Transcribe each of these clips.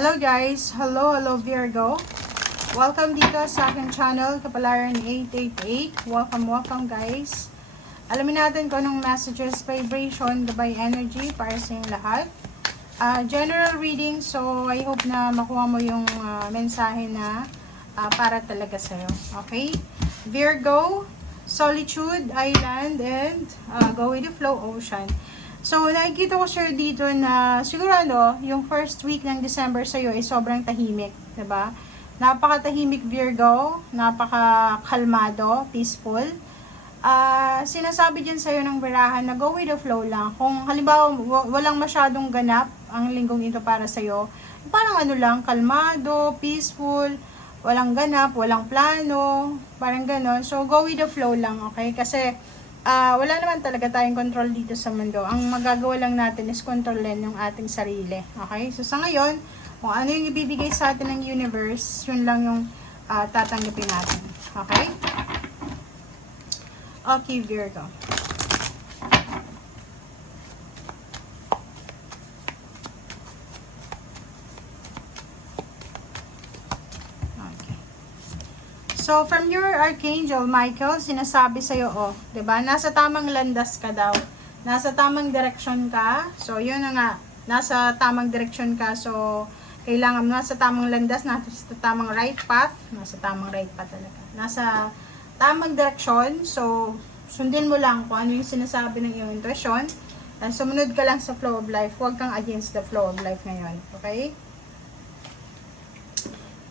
Hello guys! Hello Virgo! Welcome dito sa aking channel, Kapalaran 888. Welcome guys! Alamin natin kung anong messages, vibration, gabay energy para sa inyong lahat. General reading, so I hope na makuha mo yung mensahe na para talaga sa'yo. Okay? Virgo, solitude, island, and go with the flow, ocean. So, nakikita ko sir dito na sigurado yung first week ng December sa'yo ay sobrang tahimik, diba? Napaka-tahimik Virgo, napaka-kalmado, peaceful. Sinasabi dyan sa'yo ng barahan na go with the flow lang. Kung halimbawa walang masyadong ganap ang linggong ito para sa'yo, parang ano lang, kalmado, peaceful, walang ganap, walang plano, parang ganon. So, go with the flow lang, okay? Kasi, wala naman talaga tayong control dito sa mundo. Ang magagawa lang natin is kontrolin yung ating sarili. Okay? So, sa ngayon, kung ano yung ibibigay sa atin ng universe, yun lang yung tatanggapin natin. Okay? Okay, Virgo. So, from your Archangel Michael, sinasabi sa'yo, diba? Nasa tamang landas ka daw. Nasa tamang direksyon ka. So, yun na nga. Nasa tamang direksyon ka. So, kailangan nasa tamang landas, nasa tamang right path. Nasa tamang right path talaga. Nasa tamang direksyon. So, sundin mo lang kung ano yung sinasabi ng iyong intuition. And sumunod ka lang sa flow of life. Huwag kang against the flow of life ngayon. Okay?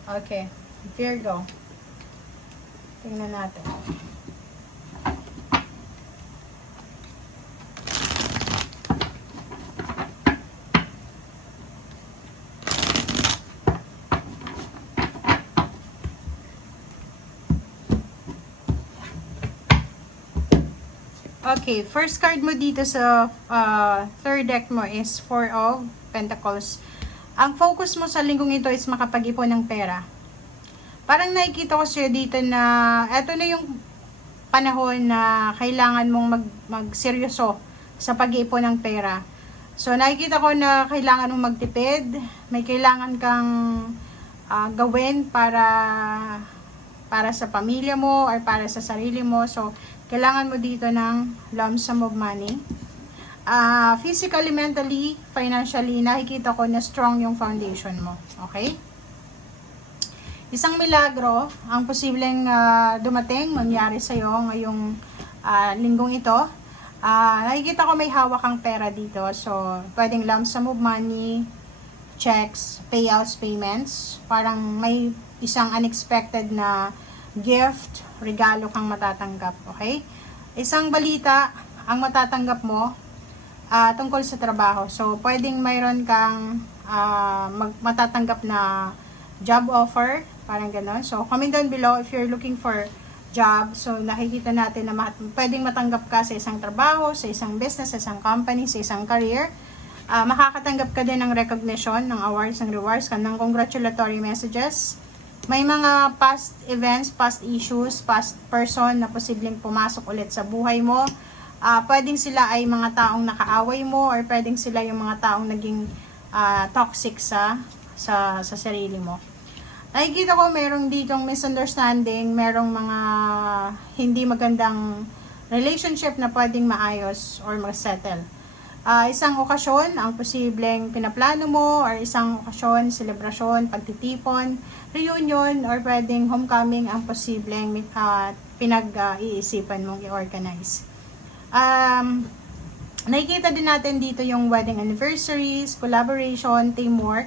Okay. Virgo. Tingnan natin. Okay, first card mo dito sa third deck mo is Four of Pentacles. Ang focus mo sa linggong ito is makapag-ipon ng pera. Parang nakikita ko sa'yo dito na eto na yung panahon na kailangan mong magseryoso sa pag-iipon ng pera. So, nakikita ko na kailangan mong magtipid. May kailangan kang gawin para sa pamilya mo or para sa sarili mo. So, kailangan mo dito ng lump sum of money. Physically, mentally, financially, nakikita ko na strong yung foundation mo. Okay? Isang milagro ang posibleng dumating, mangyari sa'yo ngayong linggong ito. Nakikita ko may hawak kang pera dito. So, pwedeng lump sum of money, checks, payouts, payments. Parang may isang unexpected na gift, regalo kang matatanggap. Okay? Isang balita ang matatanggap mo tungkol sa trabaho. So, pwedeng mayroon kang matatanggap na job offer. Parang gano'n. So, comment down below if you're looking for job. So, nakikita natin na pwedeng matanggap ka sa isang trabaho, sa isang business, sa isang company, sa isang career. Makakatanggap ka din ng recognition, ng awards, ng rewards, ng congratulatory messages. May mga past events, past issues, past person na posibleng pumasok ulit sa buhay mo. Pwedeng sila ay mga taong nakaaway mo or pwedeng sila yung mga taong naging toxic sa sarili mo. Nakikita ko merong ditong misunderstanding, merong mga hindi magandang relationship na pwedeng maayos or mag-settle. Isang okasyon ang posibleng pinaplano mo or isang okasyon, selebrasyon, pagtitipon, reunion, or pwedeng homecoming ang posibleng pinag-iisipan mong i-organize. Nakikita din natin dito yung wedding anniversaries, collaboration, teamwork.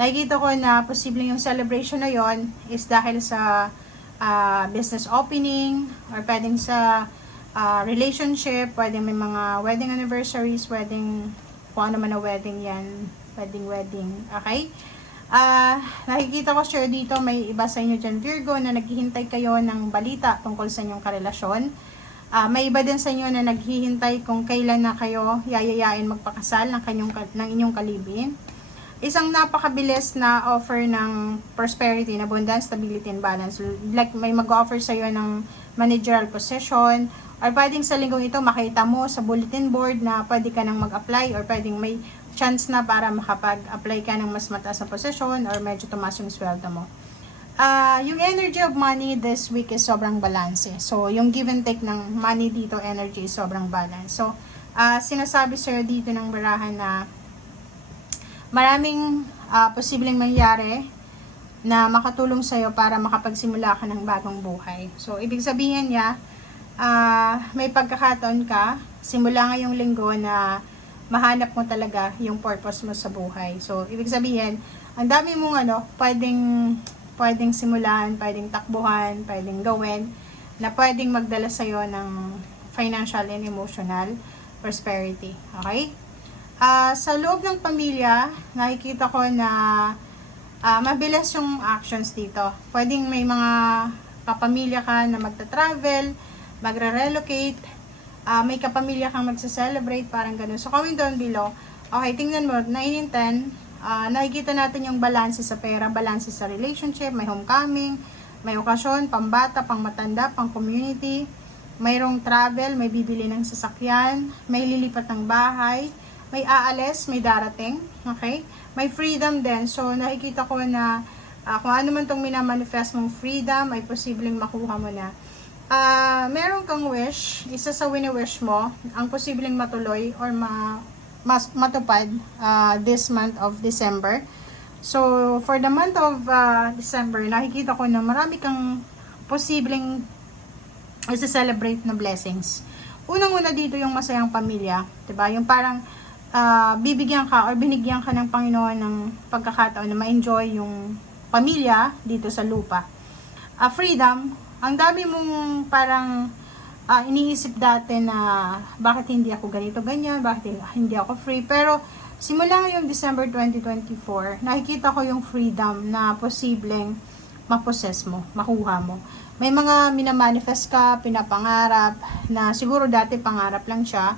Nakikita ko na posibleng yung celebration na yon is dahil sa business opening or pwedeng sa relationship, pwedeng may mga wedding anniversaries, wedding, kung ano man na wedding yan, wedding, okay? Nakikita ko sure dito may iba sa inyo dyan Virgo na naghihintay kayo ng balita tungkol sa inyong karelasyon. May iba din sa inyo na naghihintay kung kailan na kayo yayayain magpakasal ng inyong kalibin. Isang napakabilis na offer ng prosperity, abundance, stability, and balance. Like may mag-offer sa iyo ng managerial position or pwedeng sa linggong ito makita mo sa bulletin board na pwede ka nang mag-apply or pwedeng may chance na para makapag-apply ka ng mas mataas na posisyon or medyo tumaas yung sweldo mo. Yung energy of money this week is sobrang balance. So, yung give and take ng money dito, energy is sobrang balance. So, sinasabi sa'yo dito ng barahan na maraming posibleng mangyari na makatulong sa'yo para makapagsimula ka ng bagong buhay. So, ibig sabihin niya, may pagkakataon ka, simula ngayong linggo na mahanap mo talaga yung purpose mo sa buhay. So, ibig sabihin, ang dami mong pwedeng simulan, pwedeng takbuhan, pwedeng gawin, na pwedeng magdala sa'yo ng financial and emotional prosperity. Okay? Sa loob ng pamilya, nakikita ko na mabilis yung actions dito. Pwedeng may mga kapamilya ka na magta-travel, magre-relocate, may kapamilya kang magsa-celebrate, parang ganun. So, comment down below. Okay, tingnan mo, 9 and 10, nakikita natin yung balance sa pera, balance sa relationship, may homecoming, may okasyon, pambata, pangmatanda, pang-community, mayroong travel, may bibili ng sasakyan, may lilipat ng bahay, may aalis, may darating, okay? May freedom din. So, nakikita ko na kung ano man itong minamanifest mong freedom, ay posibleng makuha mo na. Meron kang wish, isa sa wini-wish mo, ang posibleng matuloy or matupad this month of December. So, for the month of December, nakikita ko na marami kang posibleng isa-celebrate na blessings. Unang-una dito yung masayang pamilya, 'di ba? Yung parang bibigyan ka or binigyan ka ng Panginoon ng pagkakataon na ma-enjoy yung pamilya dito sa lupa. Freedom, ang dami mong parang iniisip dati na bakit hindi ako ganito ganyan, bakit hindi ako free, pero simula ngayong December 2024, nakikita ko yung freedom na posibleng mapossess mo, makuha mo. May mga minamanifest ka, pinapangarap, na siguro dati pangarap lang siya,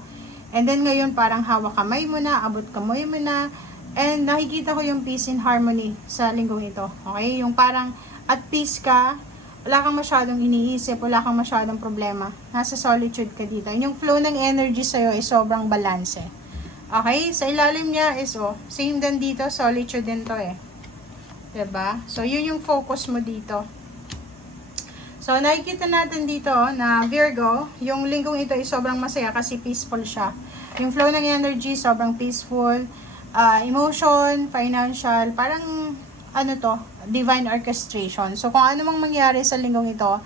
and then ngayon parang hawak kamay mo na, abot kamay mo na, and nakikita ko yung peace and harmony sa linggong ito. Okay? Yung parang at peace ka, wala kang masyadong iniisip, wala kang masyadong problema. Nasa solitude ka dito. Yung flow ng energy sa'yo ay sobrang balance. Okay? Sa ilalim niya is, same din dito, solitude din to eh. 'Di ba? So, yun yung focus mo dito. So, nakikita natin dito na Virgo, yung linggong ito ay sobrang masaya kasi peaceful siya. Yung flow ng energy, sobrang peaceful. Emotion, financial, parang divine orchestration. So, kung ano mang mangyari sa linggong ito,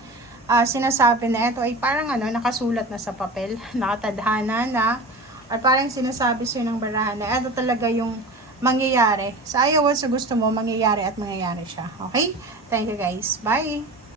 sinasabi na ito ay parang nakasulat na sa papel, nakatadhana na, at parang sinasabi sa'yo ng barahan na ito talaga yung mangyayari. Sa ayaw sa gusto mo, mangyayari at mangyayari siya. Okay? Thank you guys. Bye!